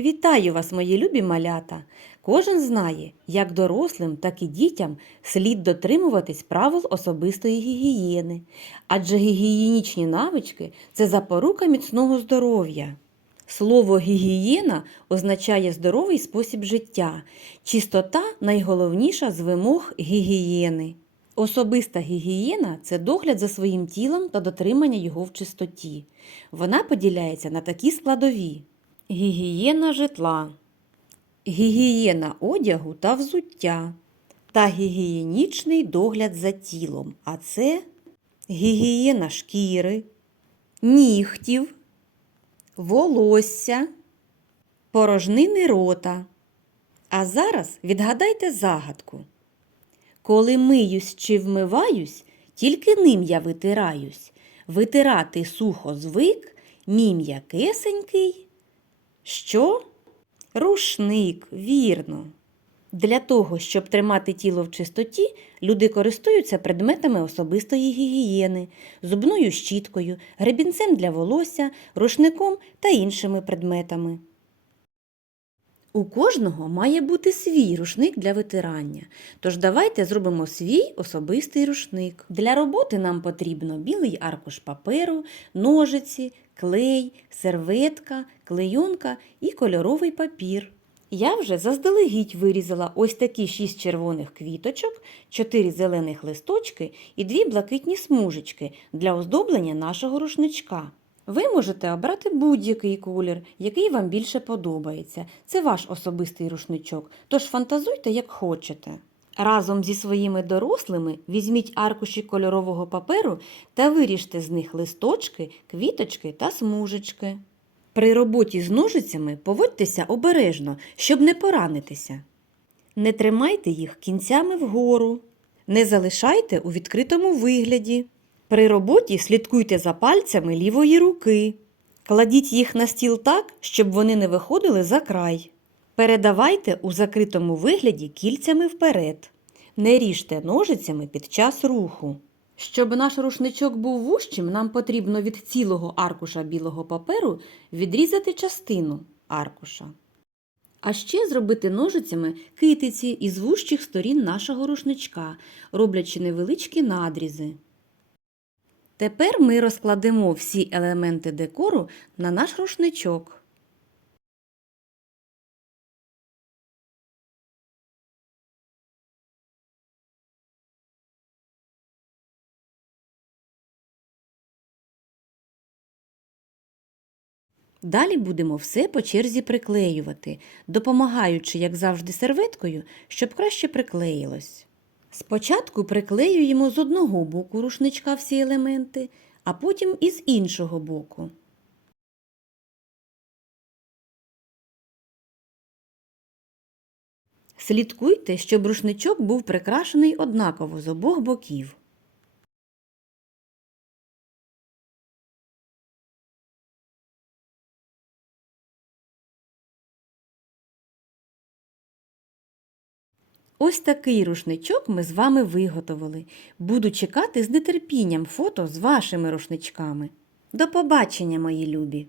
Вітаю вас, мої любі малята! Кожен знає, як дорослим, так і дітям слід дотримуватись правил особистої гігієни, адже гігієнічні навички це запорука міцного здоров'я. Слово гігієна означає здоровий спосіб життя. Чистота найголовніша з вимог гігієни. Особиста гігієна це догляд за своїм тілом та дотримання його в чистоті. Вона поділяється на такі складові: гігієна житла, гігієна одягу та взуття та гігієнічний догляд за тілом, а це гігієна шкіри, нігтів, волосся, порожнини рота. А зараз відгадайте загадку. Коли миюсь чи вмиваюсь, тільки ним я витираюсь. Витирати сухо звик, мій м'якесенький. Що? Рушник, вірно. Для того, щоб тримати тіло в чистоті, люди користуються предметами особистої гігієни, зубною щіткою, гребінцем для волосся, рушником та іншими предметами. У кожного має бути свій рушник для витирання. Тож давайте зробимо свій особистий рушник. Для роботи нам потрібно білий аркуш паперу, ножиці, клей, серветка, клейонка і кольоровий папір. Я вже заздалегідь вирізала ось такі шість червоних квіточок, чотири зелених листочки і дві блакитні смужечки для оздоблення нашого рушничка. Ви можете обрати будь-який колір, який вам більше подобається. Це ваш особистий рушничок, тож фантазуйте, як хочете. Разом зі своїми дорослими візьміть аркуші кольорового паперу та виріжте з них листочки, квіточки та смужечки. При роботі з ножицями поводьтеся обережно, щоб не поранитися. Не тримайте їх кінцями вгору, не залишайте у відкритому вигляді. При роботі слідкуйте за пальцями лівої руки. Кладіть їх на стіл так, щоб вони не виходили за край. Передавайте у закритому вигляді кільцями вперед. Не ріжте ножицями під час руху. Щоб наш рушничок був вущим, нам потрібно від цілого аркуша білого паперу відрізати частину аркуша. А ще зробити ножицями китиці із вущих сторін нашого рушничка, роблячи невеличкі надрізи. Тепер ми розкладемо всі елементи декору на наш рушничок. Далі будемо все по черзі приклеювати, допомагаючи, як завжди, серветкою, щоб краще приклеїлось. Спочатку приклеюємо з одного боку рушничка всі елементи, а потім із іншого боку. Слідкуйте, щоб рушничок був прикрашений однаково з обох боків. Ось такий рушничок ми з вами виготовили. Буду чекати з нетерпінням фото з вашими рушничками. До побачення, мої любі!